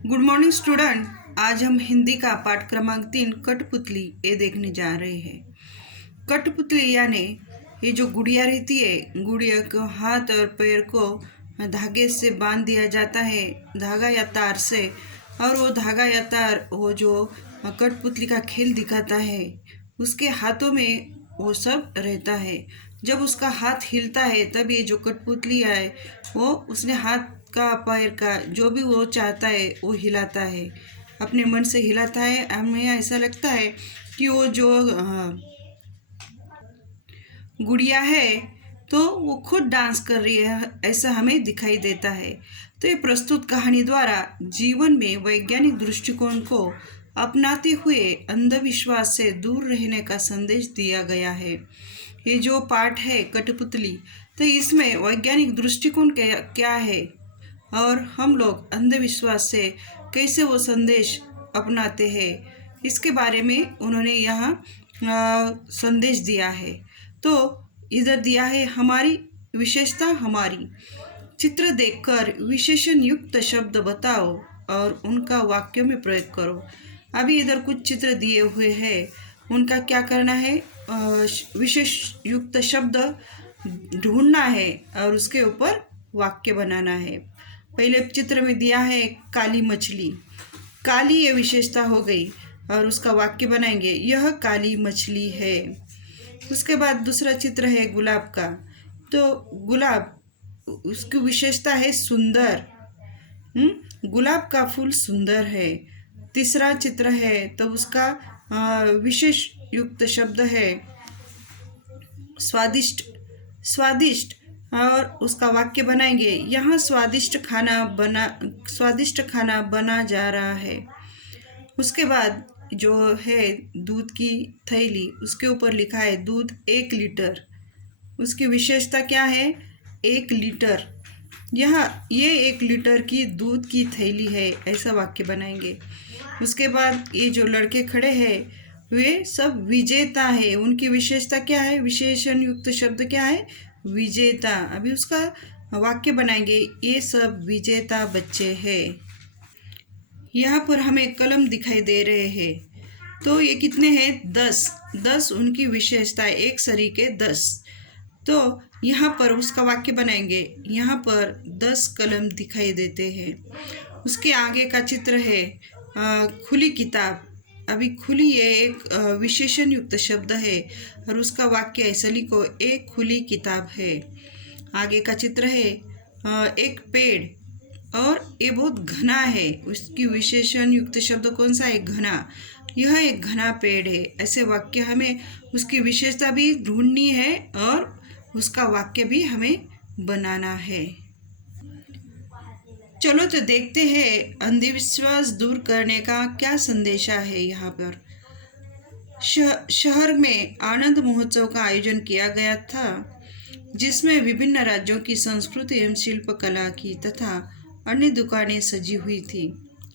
Good morning student. आज हम हिंदी का पाठ क्रमांक 3 कठपुतली ये देखने जा रहे हैं। कठपुतली यानी ये जो गुड़िया रहती है, गुड़िया को हाथ और पैर को धागे से बांध दिया जाता है, धागा या तार से। और वो धागा या तार वो जो कठपुतली का खेल दिखाता है, उसके हाथों में वो सब रहता है। जब उसका हाथ हिलता है तब ये जो कठपुतली है वो उसने हाथ का पैर का जो भी वो चाहता है वो हिलाता है, अपने मन से हिलाता है। हमें ऐसा लगता है कि वो जो गुड़िया है तो वो खुद डांस कर रही है, ऐसा हमें दिखाई देता है। तो ये प्रस्तुत कहानी द्वारा जीवन में वैज्ञानिक दृष्टिकोण को अपनाते हुए अंधविश्वास से दूर रहने का संदेश दिया गया है। ये जो पाठ है कठपुतली, तो इसमें वैज्ञानिक दृष्टिकोण क्या है और हम लोग अंधविश्वास से कैसे वो संदेश अपनाते हैं, इसके बारे में उन्होंने यहाँ संदेश दिया है। तो इधर दिया है हमारी विशेषता हमारी। चित्र देखकर विशेषण युक्त शब्द बताओ और उनका वाक्यों में प्रयोग करो। अभी इधर कुछ चित्र दिए हुए हैं, उनका क्या करना है, विशेष युक्त शब्द ढूंढना है और उसके ऊपर वाक्य बनाना है। पहले चित्र में दिया है काली मछली, काली ये विशेषता हो गई और उसका वाक्य बनाएंगे, यह काली मछली है। उसके बाद दूसरा चित्र है गुलाब का, तो गुलाब उसकी विशेषता है सुंदर, गुलाब का फूल सुंदर है। तीसरा चित्र है तो उसका विशेष युक्त शब्द है स्वादिष्ट, स्वादिष्ट, और उसका वाक्य बनाएंगे, यहाँ स्वादिष्ट खाना बना जा रहा है। उसके बाद जो है दूध की थैली, उसके ऊपर लिखा है दूध 1 लीटर, उसकी विशेषता क्या है, 1 लीटर, यहाँ ये 1 लीटर की दूध की थैली है, ऐसा वाक्य बनाएंगे। उसके बाद ये जो लड़के खड़े हैं वे सब विजेता है, उनकी विशेषता क्या है, विशेषण युक्त शब्द क्या है, विजेता। अभी उसका वाक्य बनाएंगे, ये सब विजेता बच्चे हैं। यहाँ पर हमें कलम दिखाई दे रहे हैं, तो ये कितने हैं, 10 उनकी विशेषता है, एक सरीके 10। तो यहाँ पर उसका वाक्य बनाएंगे, यहाँ पर 10 कलम दिखाई देते हैं। उसके आगे का चित्र है खुली किताब। अभी खुली ये एक विशेषण युक्त शब्द है और उसका वाक्य ऐसा लिखो, एक खुली किताब है। आगे का चित्र है एक पेड़ और ये बहुत घना है, उसकी विशेषण युक्त शब्द कौन सा है, घना, यह एक घना पेड़ है। ऐसे वाक्य हमें उसकी विशेषता भी ढूंढनी है और उसका वाक्य भी हमें बनाना है। चलो तो देखते हैं अंधविश्वास दूर करने का क्या संदेशा है। यहाँ पर शहर में आनंद महोत्सव का आयोजन किया गया था, जिसमें विभिन्न राज्यों की संस्कृति एवं शिल्पकला की तथा अन्य दुकानें सजी हुई थी।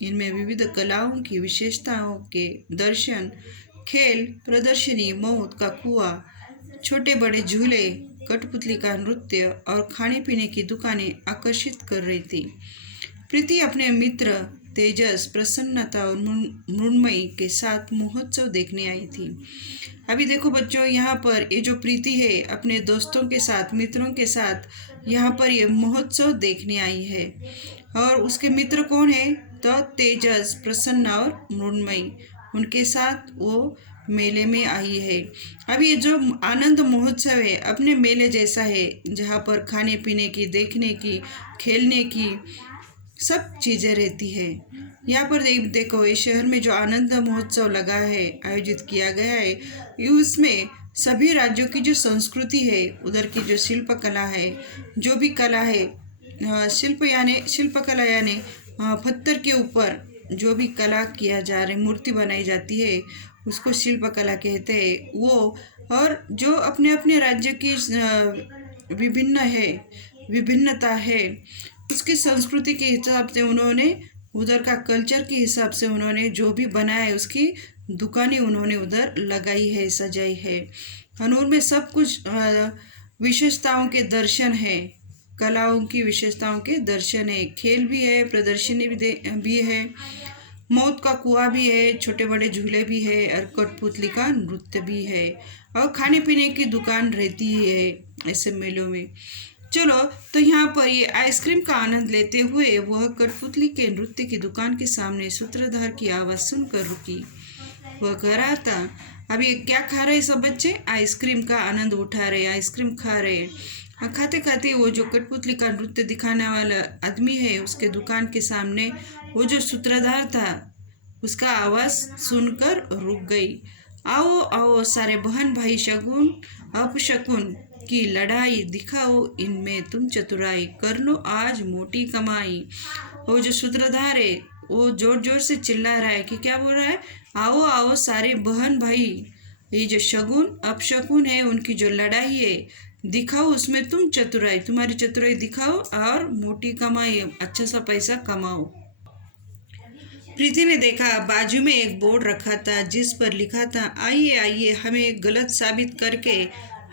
इनमें विविध कलाओं की विशेषताओं के दर्शन, खेल प्रदर्शनी, मौत का कुआं, छोटे बड़े झूले, कठपुतली का नृत्य और खाने पीने की दुकानें आकर्षित कर रही थी। प्रीति अपने मित्र तेजस, प्रसन्नता और मृण्मयी के साथ महोत्सव देखने आई थी। अभी देखो बच्चों, यहाँ पर ये जो प्रीति है अपने दोस्तों के साथ, मित्रों के साथ यहाँ पर ये महोत्सव देखने आई है। और उसके मित्र कौन है, तो तेजस, प्रसन्ना और मृण्मयी, उनके साथ वो मेले में आई है। अब ये जो आनंद महोत्सव है अपने मेले जैसा है, जहाँ पर खाने पीने की, देखने की, खेलने की सब चीज़ें रहती है। यहाँ पर देखो, इस शहर में जो आनंद महोत्सव लगा है, आयोजित किया गया है, उसमें सभी राज्यों की जो संस्कृति है, उधर की जो शिल्पकला है, जो भी कला है, शिल्पकला यानी पत्थर के ऊपर जो भी कला किया जा रहा है, मूर्ति बनाई जाती है, उसको शिल्पकला कहते हैं वो। और जो अपने अपने राज्य की विभिन्नता है, उसकी संस्कृति के हिसाब से उन्होंने, उधर का कल्चर के हिसाब से उन्होंने जो भी बनाया है, उसकी दुकानें उन्होंने उधर लगाई है, सजाई है। हनूर में सब कुछ विशेषताओं के दर्शन है। कलाओं की विशेषताओं के दर्शन है। खेल भी है, प्रदर्शनी भी है, मौत का कुआं भी है, छोटे बड़े झूले भी है और कठपुतली का नृत्य भी है और खाने पीने की दुकान रहती है ऐसे मेलों में। चलो, तो यहाँ पर ये आइसक्रीम का आनंद लेते हुए वह कठपुतली के नृत्य की दुकान के सामने सूत्रधार की आवाज़ सुनकर रुकी। वह कह रहा था, अब ये क्या खा रहे सब बच्चे? आइसक्रीम का आनंद उठा रहे, आइसक्रीम खा रहे। और खाते खाते वो जो कठपुतली का नृत्य दिखाने वाला आदमी है उसके दुकान के सामने वो जो सूत्रधार था उसका आवाज़ सुनकर रुक गई। आओ आओ सारे बहन भाई, शगुन अपशकुन की लड़ाई दिखाओ, इनमें तुम चतुराई, कर लो आज मोटी कमाई। वो जो सूत्रधार है वो जोर जोर से चिल्ला रहा है कि क्या बोल रहा है, आओ आओ सारे बहन भाई, ये जो शगुन अपशकुन है उनकी जो लड़ाई है दिखाओ, उसमें तुम चतुराई, तुम्हारी चतुराई दिखाओ और मोटी कमाई, अच्छा सा पैसा कमाओ। प्रीति ने देखा बाजू में एक बोर्ड रखा था जिस पर लिखा था, आइए आइए हमें गलत साबित करके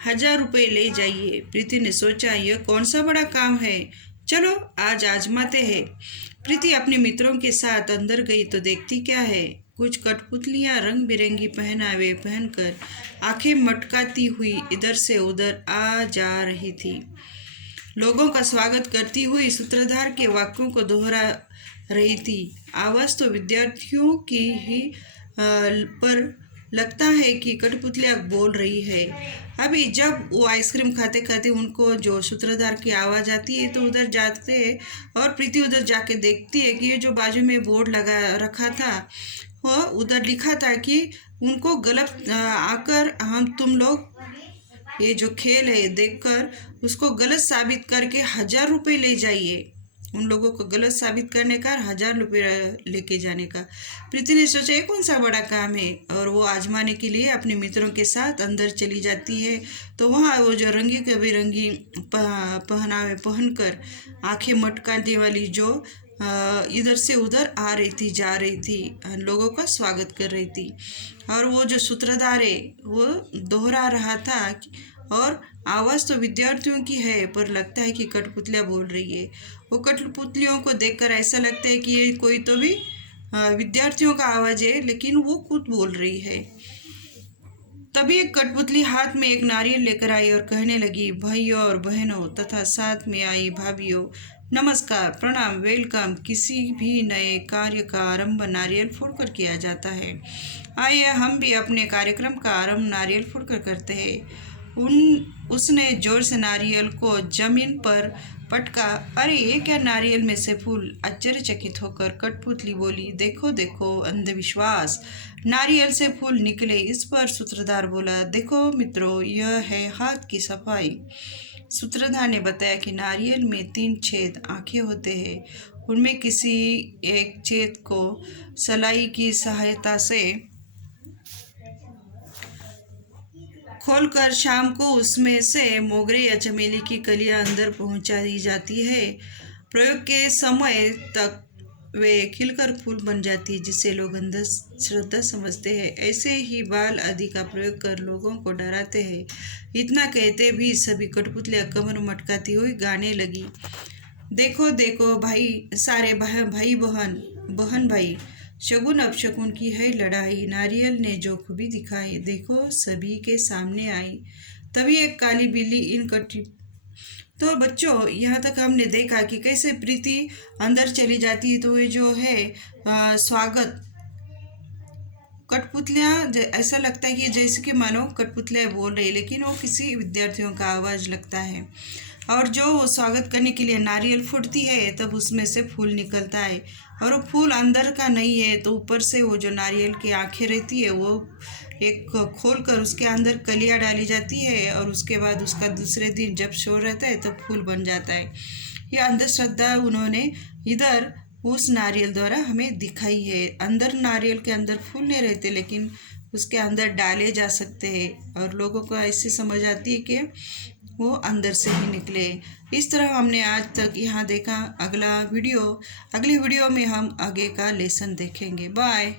1000 रुपये ले जाइए। प्रीति ने सोचा, यह कौन सा बड़ा काम है, चलो आज आजमाते हैं। प्रीति अपने मित्रों के साथ अंदर गई तो देखती क्या है, कुछ कठपुतलियां रंग बिरंगी पहनावे पहनकर आंखें मटकाती हुई इधर से उधर आ जा रही थी। लोगों का स्वागत करती हुई सूत्रधार के वाक्यों को दोहरा रही थी। आवाज़ तो विद्यार्थियों की ही पर लगता है कि कठपुतलियाँ बोल रही है। अभी जब वो आइसक्रीम खाते खाते उनको जो सूत्रधार की आवाज़ आती है तो उधर जाते हैं और प्रीति उधर जाके देखती है कि ये जो बाजू में बोर्ड लगा रखा था वो उधर लिखा था कि उनको गलत आकर तुम लोग ये जो खेल है देखकर उसको गलत साबित करके 1000 रुपये ले जाइए। उन लोगों को गलत साबित करने का 1000 रुपये लेके जाने का। प्रीति ने सोचा ये कौन सा बड़ा काम है और वो आजमाने के लिए अपने मित्रों के साथ अंदर चली जाती है। तो वहाँ वो जो रंगी बिरंगी पहनावे पहनकर आंखें मटकाने वाली जो इधर से उधर आ रही थी जा रही थी, लोगों का स्वागत कर रही थी और वो जो सूत्रधार है वो दोहरा रहा था और आवाज़ तो विद्यार्थियों की है पर लगता है कि कठपुतलियाँ बोल रही है। वो कठपुतलियों को देखकर ऐसा लगता है कि ये कोई तो भी विद्यार्थियों का आवाज़ है लेकिन वो खुद बोल रही है। तभी एक कठपुतली हाथ में एक नारियल लेकर आई और कहने लगी, भाइयों और बहनों तथा साथ में आई भाभीियों, नमस्कार, प्रणाम, वेलकम। किसी भी नए कार्य का आरंभ नारियल फोड़कर किया जाता है। आइए हम भी अपने कार्यक्रम का आरंभ नारियल फोड़कर करते हैं। उसने जोर से नारियल को जमीन पर पटका। अरे ये क्या, नारियल में से फूल? आश्चर्यचकित होकर कठपुतली बोली, देखो देखो, अंधविश्वास, नारियल से फूल निकले। इस पर सूत्रधार बोला, देखो मित्रों, यह है हाथ की सफाई। सूत्रधार ने बताया कि नारियल में 3 छेद आंखें होते हैं, उनमें किसी एक छेद को सलाई की सहायता से खोलकर शाम को उसमें से मोगरे या चमेली की कलियां अंदर पहुंचाई जाती है। प्रयोग के समय तक वे खिलकर फूल बन जाती है, जिसे लोग अंधश्रद्धा समझते हैं। ऐसे ही बाल आदि का प्रयोग कर लोगों को डराते हैं। इतना कहते भी सभी कठपुतलियाँ कमर मटकाती हुई गाने लगी, देखो देखो भाई, सारे भाई बहन भाई, शगुन अपशकुन की है लड़ाई, नारियल ने जो खूबी दिखाई, देखो सभी के सामने आई। तभी एक काली बिल्ली इन कटी। तो बच्चों, यहाँ तक हमने देखा कि कैसे प्रीति अंदर चली जाती है तो ये जो है स्वागत कठपुतलियाँ, ऐसा लगता है कि जैसे कि मानो कठपुतलियाँ बोल रही है लेकिन वो किसी विद्यार्थियों का आवाज़ लगता है। और जो स्वागत करने के लिए नारियल फूटती है तब उसमें से फूल निकलता है और वो फूल अंदर का नहीं है, तो ऊपर से वो जो नारियल की आंखें रहती है वो एक खोल कर उसके अंदर कलियाँ डाली जाती है और उसके बाद उसका दूसरे दिन जब शो रहता है तो फूल बन जाता है। यह अंधश्रद्धा उन्होंने इधर उस नारियल द्वारा हमें दिखाई है। अंदर नारियल के अंदर फूल नहीं रहते लेकिन उसके अंदर डाले जा सकते हैं और लोगों को ऐसे समझ आती है कि वो अंदर से ही निकले। इस तरह हमने आज तक यहाँ देखा। अगले वीडियो में हम आगे का लेसन देखेंगे। बाय।